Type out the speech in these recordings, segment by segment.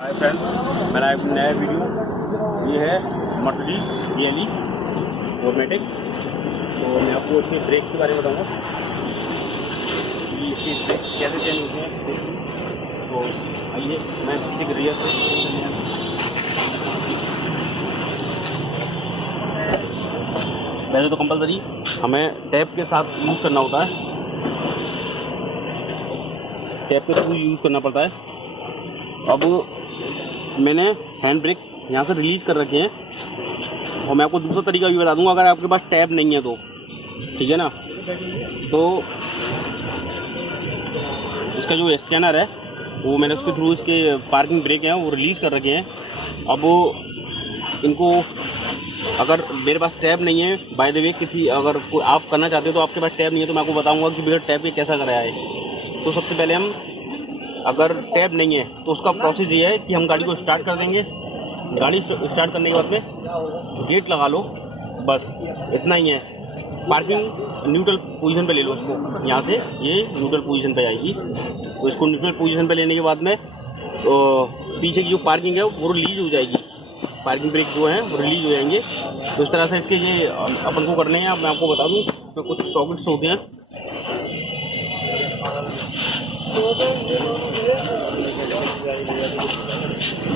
Hi friends, मेरा एक नया वीडियो ये है मर्सिडीज GLE ऑटोमेटिक। तो मैं आपको इसके ब्रेक के बारे में बताऊंगा कि इसके ब्रेक कैसे चेंज होते हैं। तो आइए मैं पीछे की रियर से वैसे तो कंपलसरी हमें टैप के साथ यूज़ करना होता है, टैप के साथ यूज़ करना पड़ता है। अब मैंने हैंड ब्रेक यहाँ से रिलीज़ कर रखे हैं और मैं आपको दूसरा तरीका भी बता दूंगा अगर आपके पास टैब नहीं है तो, ठीक है ना। तो इसका जो स्कैनर है वो मैंने उसके थ्रू इसके पार्किंग ब्रेक हैं वो रिलीज़ कर रखे हैं। अब इनको अगर मेरे पास टैब नहीं है, बाय द वे किसी अगर कोई आप करना चाहते हो तो आपके पास टैब नहीं है तो मैं आपको बताऊँगा कि बगैर टैब के कैसा कराया है। तो सबसे पहले हम अगर टैब नहीं है तो उसका प्रोसेस ये है कि हम गाड़ी को स्टार्ट कर देंगे। गाड़ी स्टार्ट करने के बाद में गेट लगा लो, बस इतना ही है। पार्किंग न्यूट्रल पोजीशन पे ले लो उसको, यहाँ से ये न्यूट्रल पोजीशन पे आएगी। तो इसको न्यूट्रल पोजीशन पे लेने के बाद में तो पीछे की जो पार्किंग है वो रिलीज हो जाएगी, पार्किंग ब्रेक जो है वो रिलीज हो जाएंगे। तो इस तरह से इसके ये अपन को करने हैं। मैं आपको बता दूँ तो कुछ सॉकेट्स होते हैं,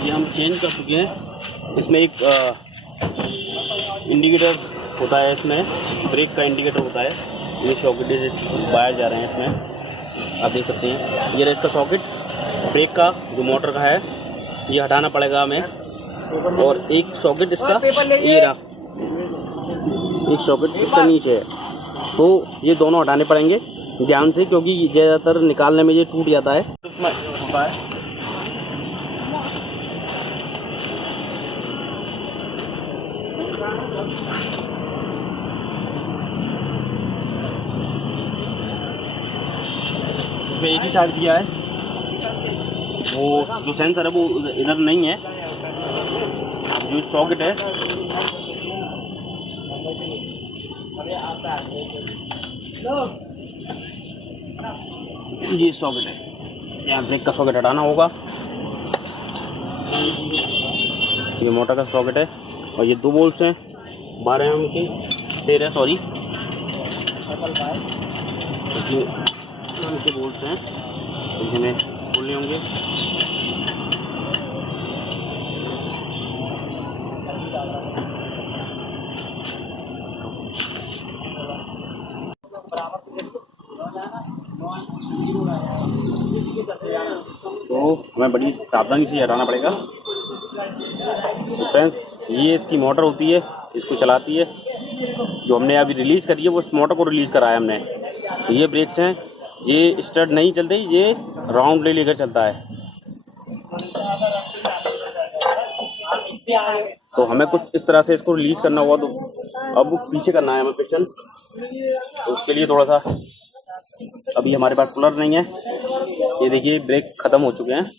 ये हम चेंज कर चुके हैं। इसमें एक इंडिकेटर होता है, इसमें ब्रेक का इंडिकेटर होता है। ये सॉकेट से वायर जा रहे हैं इसमें, आप देख सकते हैं। ये रहा इसका सॉकेट ब्रेक का जो मोटर का है, ये हटाना पड़ेगा हमें। और एक सॉकेट इसका ये रहा, एक सॉकेट इसका नीचे है, तो ये दोनों हटाने पड़ेंगे ध्यान से, क्योंकि ज़्यादातर निकालने में ये टूट जाता है। इसमें होता है एक ही साइड दिया है, वो जो सेंसर है वो इधर नहीं है। जो सॉकेट है ये सॉकेट है, यहाँ ब्रेक का सॉकेट हटाना होगा। ये मोटर का सॉकेट है और ये दो बोल्ट्स हैं 12 mm के 13 सॉरी के बोल्ट्स हैं, इन्हें खोलने होंगे। तो हमें बड़ी सावधानी से हटाना पड़ेगा। तो फ्रेंड्स, ये इसकी मोटर होती है, इसको चलाती है। जो हमने अभी रिलीज़ करी है वो इस मोटर को रिलीज़ कराया हमने। तो ये ब्रेक्स हैं, ये स्टार्ट नहीं चलते, ये राउंड ले लेकर चलता है। तो हमें कुछ इस तरह से इसको रिलीज़ करना होगा। तो अब पीछे करना है हमें पिस्टन, तो उसके लिए थोड़ा सा अभी हमारे पास पुलर नहीं है। ये देखिए ब्रेक ख़त्म हो चुके हैं।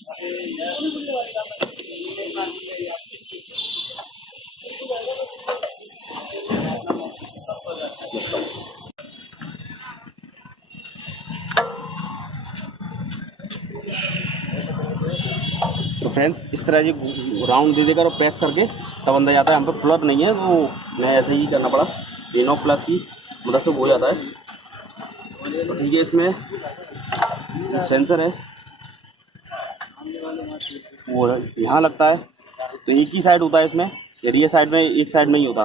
तो फ्रेंड्स, इस तरह ये राउंड दे देकर और प्रेस करके तब अंदर जाता है। हम पे प्लग नहीं है, वो मैं ऐसे ही करना पड़ा। ये नो प्लग की मदद से हो जाता है। तो ठीक है, इसमें सेंसर है वो यहाँ लगता है। तो एक ही साइड होता है इसमें, रियर साइड में एक साइड में ही होता।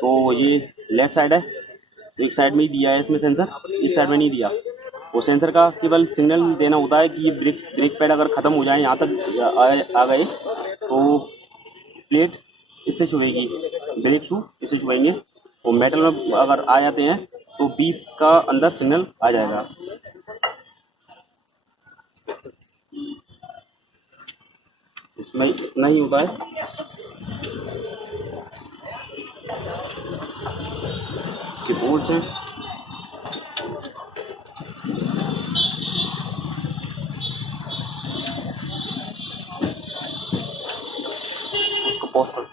तो ये लेफ्ट साइड है, तो एक साइड में ही दिया है इसमें सेंसर, एक साइड में नहीं दिया। वो सेंसर का केवल सिग्नल देना होता है कि ये ब्रेक पैड अगर ख़त्म हो जाए, यहाँ तक आ गए तो प्लेट इससे छुएगी, ब्रेक शू इससे छुएंगे। और मेटल में अगर आ जाते हैं तो बीप का अंदर सिग्नल आ जाएगा। इसमें इतना ही होता है। ये बोल्ट्स हैं, उसको पॉज कर।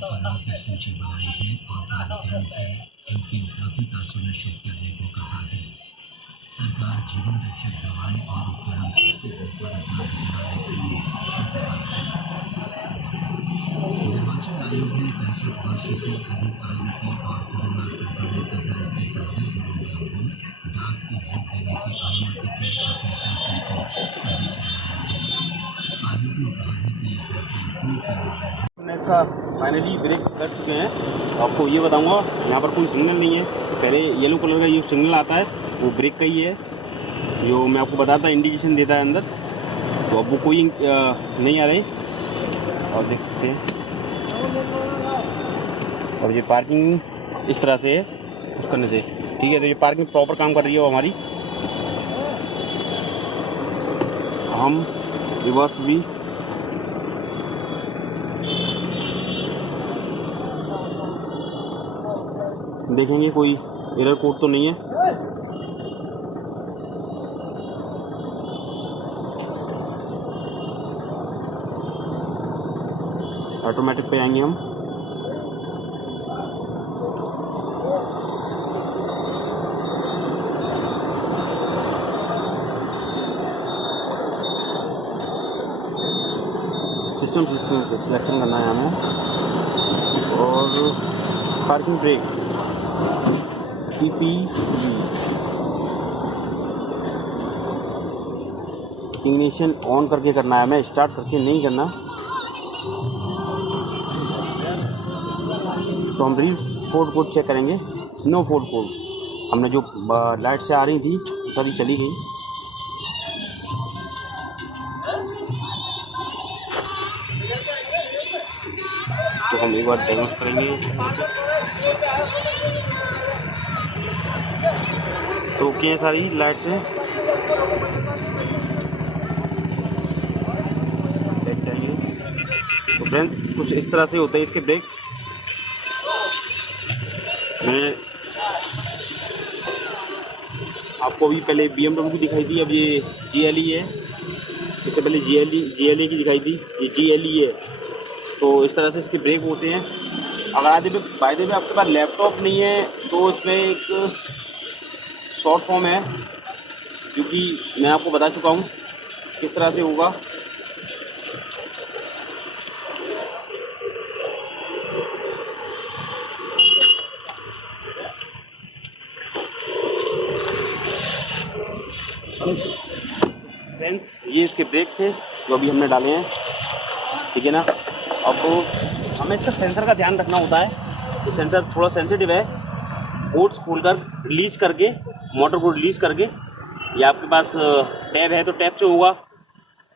उपकरणों की सूची बनाई है और कार्यक्रम से इनकी उपलब्धता सुनिश्चित करने को कहा है। सरकार जीवन रक्षक दवाएं और उपकरण सस्ते दर पर उपलब्ध कराने के लिए प्रतिबद्ध है। निर्वाचन आयोग ने 65 वर्ष से अधिक आयु के और कोरोना संक्रमित तथा इसके संदिग्ध लोगों को डाक से वोट देने की अनुमति के अपने फैसले को सही ठहराया है। आयोग ने कहा है कि यह फैसला इसलिए किया गया है। फाइनली ब्रेक कर चुके हैं। आपको ये बताऊंगा, यहाँ पर कोई सिग्नल नहीं है। पहले येलो कलर का ये सिग्नल आता है, वो ब्रेक का ही है, जो मैं आपको बताता इंडिकेशन देता है अंदर। तो अब वो कोई नहीं आ रही, और देख सकते हैं। और ये पार्किंग इस तरह से है, उस करने से ठीक है। तो ये पार्किंग प्रॉपर काम कर रही है हमारी। हम रिवर्स भी देखेंगे, कोई एरर कोड तो नहीं है। ऑटोमेटिक पे आएंगे हम। सिस्टम सिलेक्शन करना है हमें, और parking brake PPV ignition on करके करना है हमें, स्टार्ट करके नहीं करना। तो हम रीड फोल्ड कोड चेक करेंगे। नो फोल्ड कोड, हमने जो लाइट से आ रही थी सारी चली गई। तो हम एक बार डेमोस करेंगे। तो ओके है, सारी लाइट्स हैं। देख जाएंगे। तो फ्रेंड्स कुछ इस तरह से होता है इसके ब्रेक। मैं आपको अभी पहले BMW की दिखाई थी, अब ये GLE है। इससे पहले GLE की दिखाई थी, ये GLE है। तो इस तरह से इसके ब्रेक होते हैं। अगर बाय द वे आपके पास लैपटॉप नहीं है तो इसमें एक शॉर्ट फॉर्म है, जो कि मैं आपको बता चुका हूँ किस तरह से होगा। फ्रेंड्स ये इसके ब्रेक थे जो अभी हमने डाले हैं, ठीक है ना। अब हमें इसका सेंसर का ध्यान रखना होता है। ये सेंसर थोड़ा सेंसिटिव है। बोर्ड्स खोलकर रिलीज करके, मोटर को रिलीज करके, या आपके पास टैब है तो टैब से होगा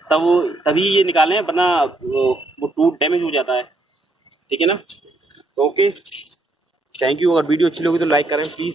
तभी ये निकालें, वरना वो टूट डैमेज हो जाता है, ठीक है ना। तो ओके, थैंक यू। अगर वीडियो अच्छी लगी तो लाइक करें प्लीज़।